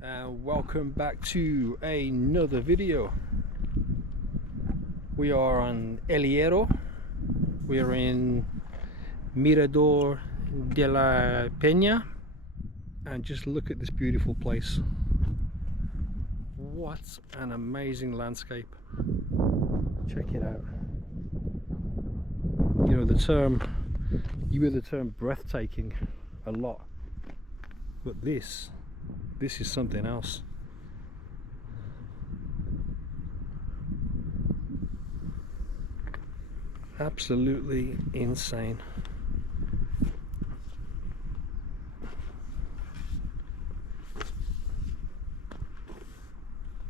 Welcome back to another video. We are on El Hierro. We are in Mirador de La Peña, and just look at this beautiful place. What an amazing landscape. Check it out. You know, you hear the term breathtaking a lot, but this is something else. Absolutely insane.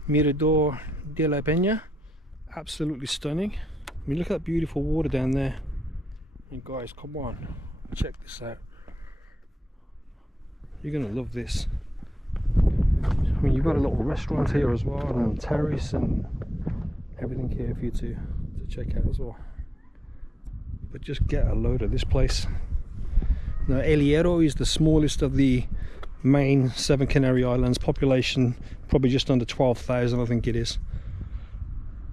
Mirador de La Peña, absolutely stunning. I mean, look at that beautiful water down there. And guys, come on, check this out. You're gonna love this. I mean, you've got a little restaurant here as well, and a terrace and everything here for you to check out as well. But just get a load of this place. Now, El Hierro is the smallest of the main 7 Canary Islands. Population probably just under 12,000, I think it is.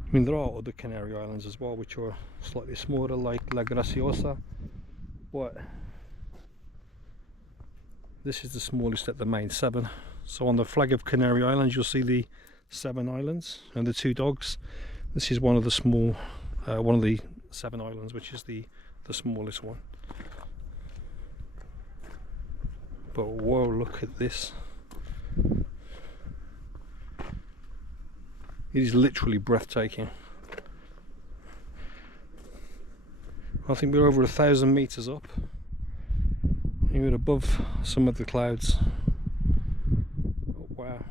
I mean, there are other Canary Islands as well, which are slightly smaller, like La Graciosa, but this is the smallest at the main 7. So on the flag of Canary Islands, you'll see the 7 islands and the 2 dogs. This is one of the small, one of the 7 islands, which is the smallest one. But whoa, look at this. It is literally breathtaking. I think we're over 1,000 meters up. We're above some of the clouds. Oh, wow.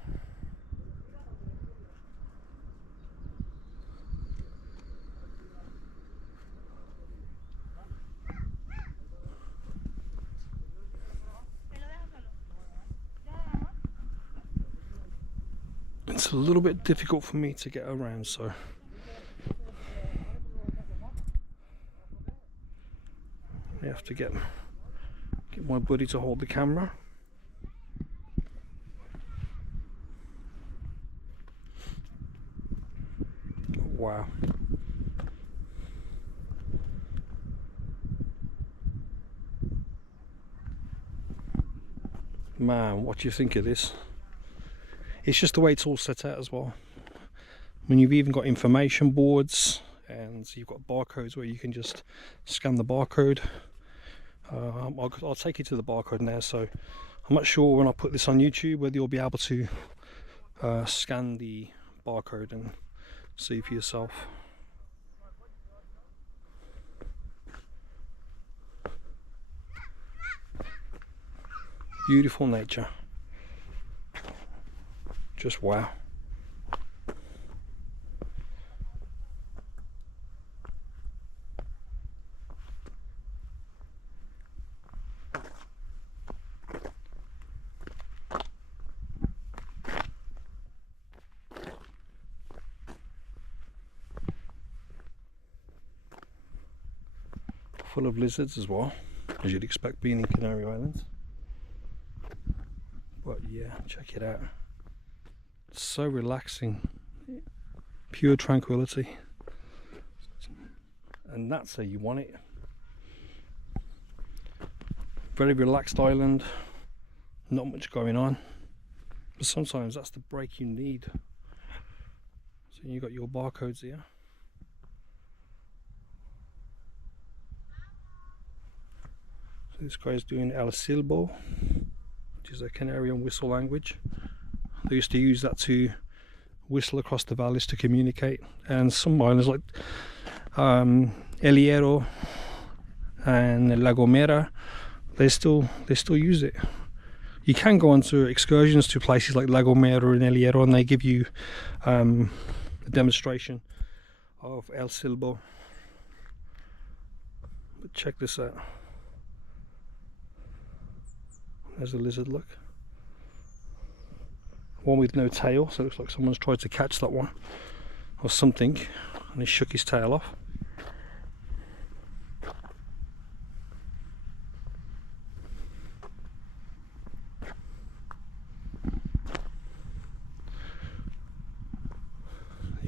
It's a little bit difficult for me to get around, so I have to get my buddy to hold the camera. Wow. Man, what do you think of this? It's just the way it's all set out as well. I mean, you've even got information boards, and you've got barcodes where you can just scan the barcode. I'll take you to the barcode now, so I'm not sure when I put this on YouTube whether you'll be able to scan the barcode and see for yourself. Beautiful nature. Just wow. Full of lizards as well, as you'd expect being in Canary Islands. But yeah, check it out. It's so relaxing, pure tranquility, and that's how you want it. Very relaxed island, not much going on, but sometimes that's the break you need. So you got your barcodes here. So this guy's doing El Silbo, which is a Canarian whistle language. They used to use that to whistle across the valleys to communicate, and some islands like El Hierro and La Gomera, they still use it. You can go on to excursions to places like La Gomera and El Hierro, and they give you a demonstration of El Silbo. But check this out. There's a lizard, look. One with no tail, so it looks like someone's tried to catch that one or something, and he shook his tail off.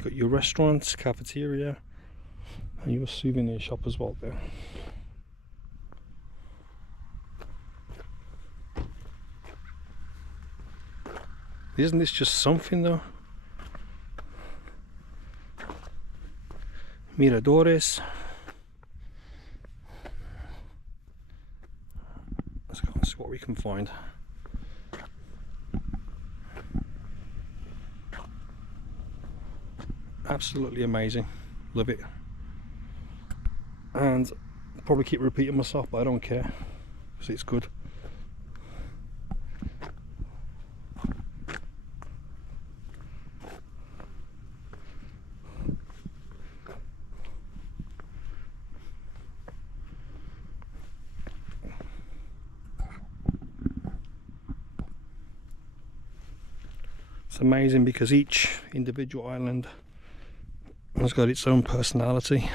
got your restaurants, cafeteria, and your souvenir shop as well there. Isn't this just something though? Miradores. Let's go and see what we can find. Absolutely amazing. Love it. And I'll probably keep repeating myself, but I don't care because it's good. It's amazing because each individual island has got its own personality.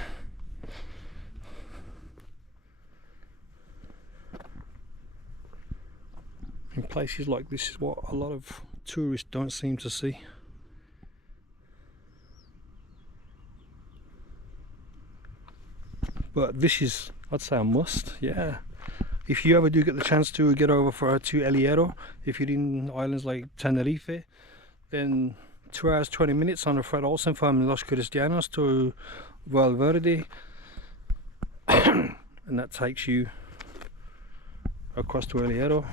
In places like this is what a lot of tourists don't seem to see. But this is, I'd say, a must, yeah. If you ever do get the chance to get over to El Hierro, if you're in islands like Tenerife, then 2 hours 20 minutes on a Fred Olsen from Los Cristianos to Valverde, and that takes you across to El Hierro.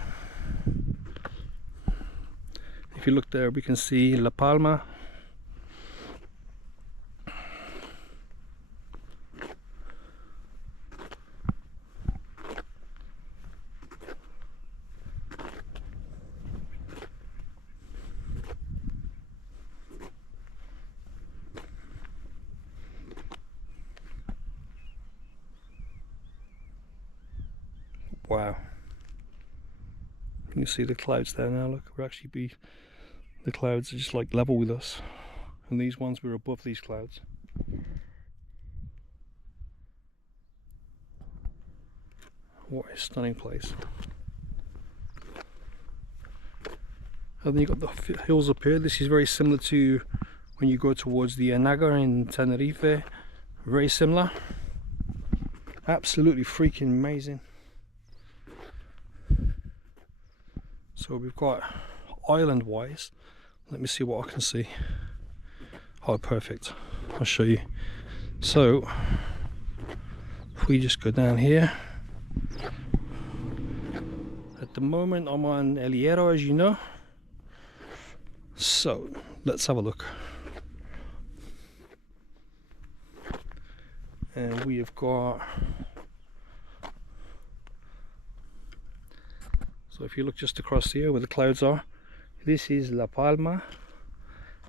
If you look there, we can see La Palma. Wow. You can see the clouds there now. Look, the clouds are just like level with us, and these ones we're above these clouds. What a stunning place. And then you've got the hills up here. This is very similar to when you go towards the Naga in Tenerife. Very similar. Absolutely freaking amazing. So we've got island wise, let me see what I can see. Oh, perfect, I'll show you. So if we just go down here, at the moment I'm on El Hierro, as you know. So let's have a look. And we have got, so if you look just across here where the clouds are, this is La Palma.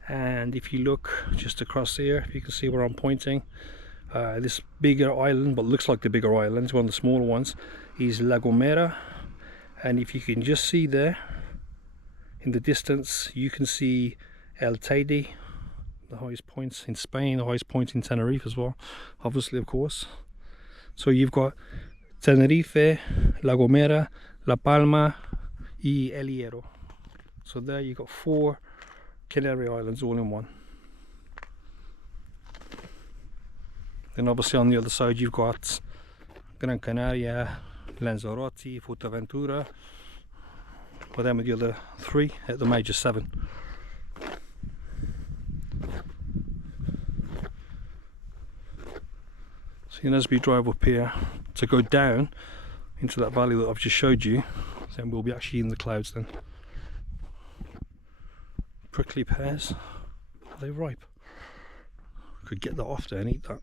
And if you look just across here, you can see where I'm pointing, this bigger island, but looks like the bigger island, one of the smaller ones, is La Gomera. And if you can just see there in the distance, you can see El Teide, the highest points in Spain, the highest point in Tenerife as well, obviously, of course. So you've got Tenerife, La Gomera, La Palma y El Hierro. So there you got 4 Canary Islands all in one. Then obviously on the other side you've got Gran Canaria, Lanzarote, Fuerteventura, but then with the other 3 at the major 7. So as we drive up here to go down into that valley that I've just showed you, then we'll be actually in the clouds then. Prickly pears, are they ripe? Could get that off there and eat that.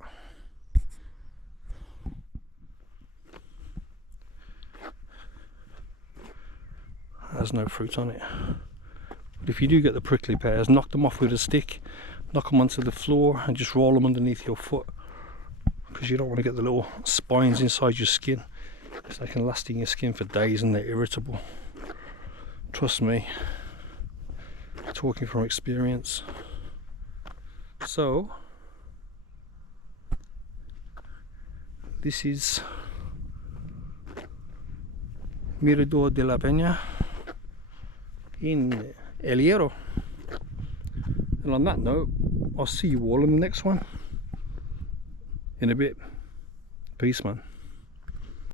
There's no fruit on it. But if you do get the prickly pears, knock them off with a stick, knock them onto the floor and just roll them underneath your foot, because you don't want to get the little spines inside your skin, because they can last in your skin for days and they're irritable. Trust me, talking from experience. So this is Mirador de La Peña in El Hierro. And on that note, I'll see you all in the next one in a bit. Peace, man.